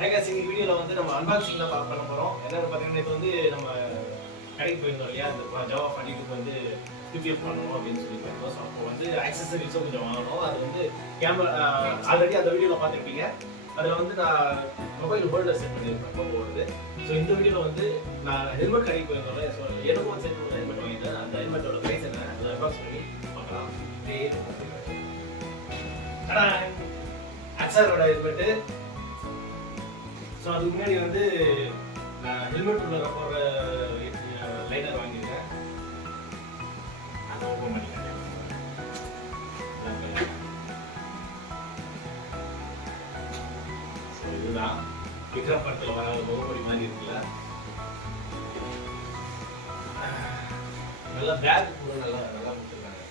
Guys இந்த வீடியோல வந்து நம்ம அன்பாக்சிங் தான் பண்ண போறோம். என்னன்னு பாத்தீங்கன்னா இது வந்து நம்ம கடைக்கு போயிருந்தோம் இல்லையா, இந்த ஜாவா ஃபண்டிக்கு வந்து பிபிஎஃப் பண்ணணும் அப்படின்னு சொல்லி போயிருந்தோம். ஸோ அப்போ வந்து ஆக்சசரிஸும் கொஞ்சம் வாங்கணும். அது வந்து கேமரா ஆல்ரெடி அந்த வீடியோவில் பார்த்துருப்பீங்க. அதில் வந்து நான் மொபைல் ஹோல்டர் செட் பண்ணியிருப்பேன் போகும்போது. ஸோ இந்த வீடியோவில் வந்து நான் ஹெல்மெட் கடைக்கு போயிருந்தோம். ஸோ எனக்கும் ஒரு செட் ஹெல்மெட் வாங்கிட்டேன். அந்த ஹெல்மெட்டோட ப்ரைஸ் என்ன அதை அன்பாக்ஸ் பண்ணி பார்க்கலாம். அக்ஸரோட ஹெல்மெட்டு. ஸோ அதுக்கு முன்னாடி வந்து நான் ஹெல்மெட் உள்ள போகிற லைனர் வாங்கியிருக்கேன். அதை ஓப்பன் பண்ணிக்கிறேன். ஸோ இதுதான் விக்ரம் படத்தில் வர முகப்பொடி மாதிரி இருக்குல்ல. நல்லா பேக் கூட நல்லா நல்லா கொடுத்துருக்காங்க.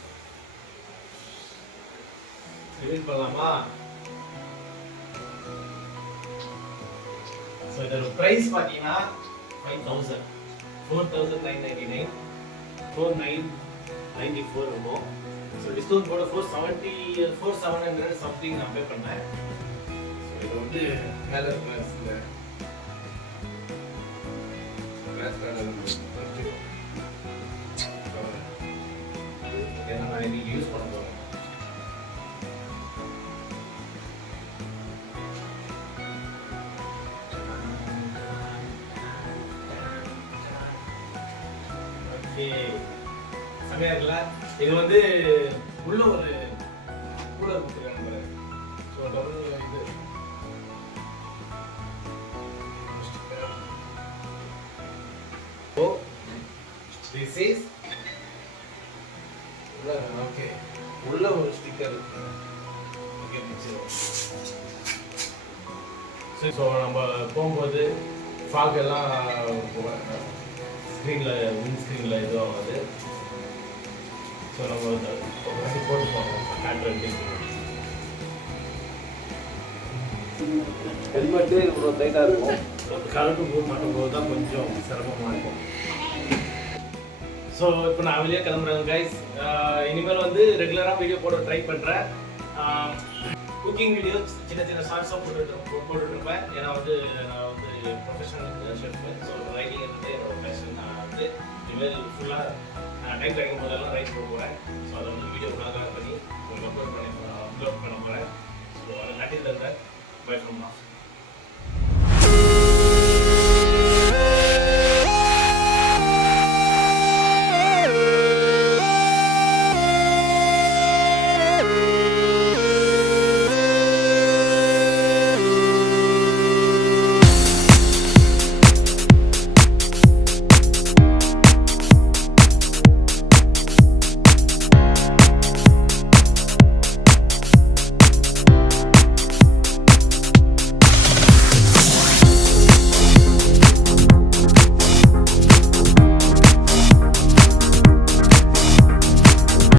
ரிவீல் பண்ணலாமா? ஸோ இதோட ப்ரைஸ் பார்த்தீங்கன்னா 5,000 4,999 4,994 இருக்கும். ஸோ டிஸ்கவுண்ட் கூட 4,700 சம்திங் நான் பே பண்ணேன். ஸோ இது வந்து மேலே கிளாஸில் ஏன்னா நான் இன்னைக்கு யூஸ் பண்ண போகிறேன். செமையா இருக்குல்ல? இது வந்து உள்ள ஒரு கூலர் கொடுத்துருக்காங்க. ஸோ இது திஸ் இஸ் ஓகே உள்ள ஒரு ஸ்டிக்கர் இருக்கு. ஓகே ஸோ நம்ம போகும்போது ஃபாக் எல்லாம் ஸ்க்ரீனில் விண்ட் ஸ்க்ரீனில் எதுவும் ஆகாது. ஸோ நம்ம போட்டு போகிறோம். ஹெல்மெட்டு இவ்வளோ டைட்டாக இருக்கும். கரண்ட்டு போக மாட்டும்போது தான் கொஞ்சம் சிரமமாக இருக்கும். ஸோ இப்போ நான் வெளியே கிளம்புறேன் கைஸ். இனிமேல் வந்து ரெகுலராக வீடியோ போட ட்ரை பண்ணுறேன். குக்கிங் வீடியோஸ் சின்ன சின்ன ஷார்ட்ஸாக போட்டுருப்பேன். ஏன்னா வந்து நான் வந்து ப்ரொஃபஷனல் ஷெஃப். ஸோ ரைட்டிங் வந்து என்னோட பேஷன். நான் வந்து இனிமேல் ஃபுல்லாக டைம் கிடைக்கும் போதெல்லாம் ரைட் போட போகிறேன். ஸோ அதை வந்து வீடியோ பண்ணி அப்லோட் பண்ண போகிறேன். ஸோ அதை நட்டில் இருந்தேன். By from